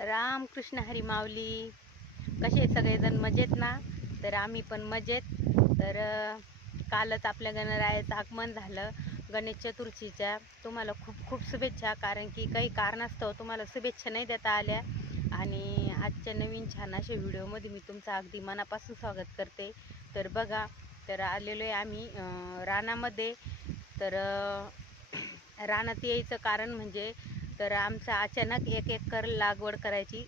रामकृष्ण हरी माऊली. कसे सगळेजण? मजेत ना? तर आम्ही पण मजेत. तर कालच आपल्या गणरायाचं आगमन झालं गणेश चतुर्थीच्या. तुम्हाला खूप खूप शुभेच्छा. कारण की काही कारणास्तव तुम्हाला शुभेच्छा नाही देता आल्या. आणि आजच्या नवीन छान अशा व्हिडिओमध्ये मी तुमचं अगदी मनापासून स्वागत करते. तर बघा तर आलेलो आहे आम्ही रानामध्ये. तर रानात यायचं कारण म्हणजे तर आमचं अचानक एक एकर लागवड करायची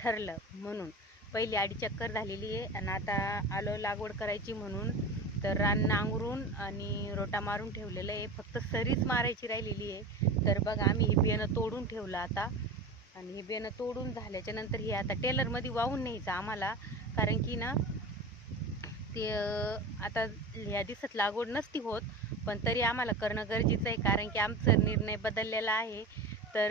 ठरलं म्हणून. पहिली अडीचक्कर झालेली आहे आणि आता आलो लागवड करायची म्हणून. तर रान नांगरून आणि रोटा मारून ठेवलेलं आहे. फक्त सरीच मारायची राहिलेली आहे. तर बघा आम्ही हे बियाणं तोडून ठेवलं आता. आणि हे बियाणं तोडून झाल्याच्यानंतर हे आता टेलरमध्ये वाहून न्यायचं आम्हाला. कारण की ना ते आता ह्या दिवसात लागवड नसती होत पण तरी आम्हाला करणं गरजेचं आहे. कारण की आमचं निर्णय बदललेला आहे. तर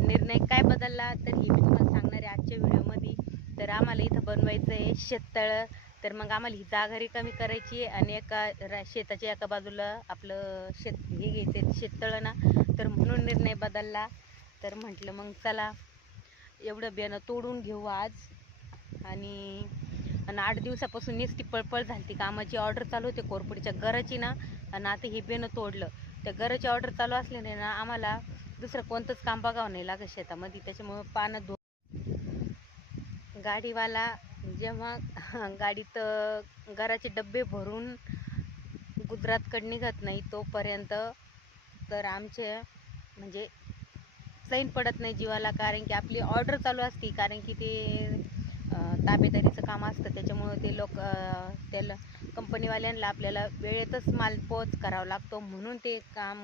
निर्णय काय बदलला तर हे मी तुम्हाला सांगणार आहे आजच्या व्हिडिओमध्ये. तर आम्हाला इथं बनवायचं आहे शेततळं. तर मग आम्हाला ही जागा कमी करायची आहे आणि एका शेताच्या एका बाजूला आपलं शेत हे घ्यायचं शेततळं ना तर म्हणून निर्णय बदलला. तर म्हटलं मग चला एवढं बियाणं तोडून घेऊ आज. आणि आणि आठ दिवसापासून नुसती पळपळ झाली ती कामाची ऑर्डर चालू होते कोरपडीच्या गराची ना. आणि आता हे बेनं तोडलं. त्या गराची ऑर्डर चालू असल्याने ना आम्हाला दुसरं कोणतंच काम बघावं नाही लागत शेतामध्ये. त्याच्यामुळं पानं धो गाडीवाला जेव्हा गाडीत घराचे डब्बे भरून गुजरातकडे निघत नाही तोपर्यंत तर आमचे म्हणजे सैन पडत नाही जीवाला कारण की आपली ऑर्डर चालू असते कारण की ते ताबेदारीचं काम असतं. त्याच्यामुळं ते लोक त्याला कंपनीवाल्यांना आपल्याला वेळेतच माल पोच करावा लागतो. म्हणून ते काम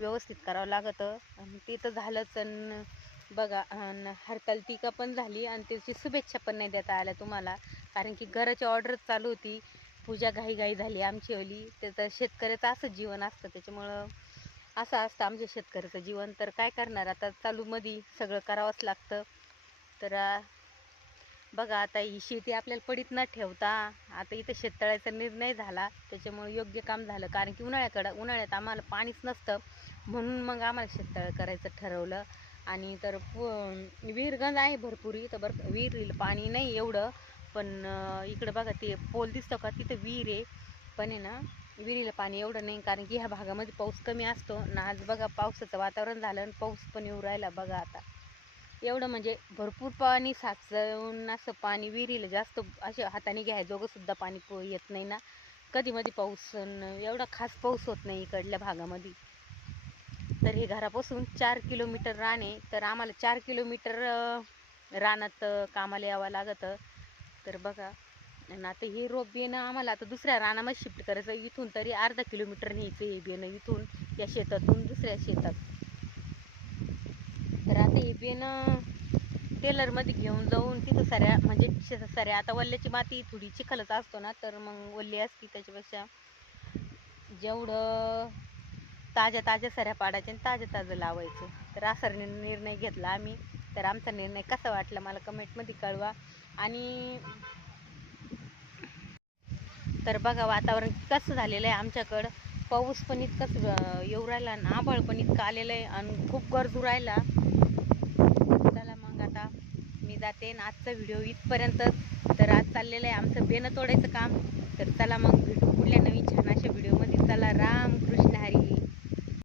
व्यवस्थित करावं लागतं. आणि ते तर झालंच. आणि बघा अन् टीका पण झाली आणि त्याची शुभेच्छा पण नाही देता आल्या तुम्हाला. कारण की घराची ऑर्डरच चालू होती. पूजा घाई घाई झाली आमची ओली. त्याचं शेतकऱ्याचं असंच जीवन असतं. त्याच्यामुळं असं असतं आमच्या शेतकऱ्याचं जीवन. तर काय करणार? आता चालूमध्ये सगळं करावंच लागतं. तर बघा आता ही शेती आपल्याला पडीत न ठेवता आता इथं शेततळ्याचा निर्णय झाला. त्याच्यामुळे योग्य काम झालं. कारण की उन्हाळ्याकडं उन्हाळ्यात आम्हाला पाणीच नसतं. म्हणून मग आम्हाला शेततळं करायचं ठरवलं. आणि तर पु विहीरगंज आहे भरपूर इथं बरं विहिरीला पाणी नाही एवढं पण इकडं बघा ते पोल दिसतो का? तिथं विहीर आहे. पण आहे ना विहिरीला पाणी एवढं नाही कारण की ह्या भागामध्ये पाऊस कमी असतो. ना आज बघा पावसाचं वातावरण झालं आणि पाऊस पण येऊ राहिला बघा आता. एवढं म्हणजे भरपूर पाणी साचवून असं पाणी विहिरीला जास्त असे हाताने घ्यायजोगंसुद्धा पाणी पो येत नाही ना. कधी मध्ये पाऊस एवढा खास पाऊस होत नाही इकडल्या भागामध्ये. तर हे घरापासून चार किलोमीटर रान आहे. तर आम्हाला चार किलोमीटर रानात कामाला यावं लागतं. तर बघा आणि आता हे रोप बियाणं आम्हाला आता दुसऱ्या रानामध्ये शिफ्ट करायचं. इथून तरी अर्धा किलोमीटर न्यायचं हे बियाणं इथून या शेतातून दुसऱ्या शेतात. तर आता हे बियाणं टेलरमध्ये घेऊन जाऊन तिथं साऱ्या म्हणजे शेतात साऱ्या आता वल्ल्याची माती थोडी चिखलच असतो ना तर मग वल्ली असती त्याच्यापेक्षा जेवढं ताज्या ताज्या सऱ्या पाडायच्या आणि ताजं ताजं लावायचं. तर असा निर्णय घेतला आम्ही. तर आमचा निर्णय कसा वाटला मला कमेंटमध्ये कळवा. आणि तर बघा वातावरण कसं झालेलं आहे आमच्याकडं. पाऊस पण इतकंच येऊ राहिला आणि आभाळ पण इतकं आलेलं आहे आणि खूप गरजू राहिला. चला मग आता मी जाते आणि आजचा व्हिडिओ इथपर्यंत. तर आज चाललेलं आहे आमचं बेनं तोडायचं काम. तर चला मग भेटू पुढल्या नवीन छान अशा व्हिडिओमध्ये चला राम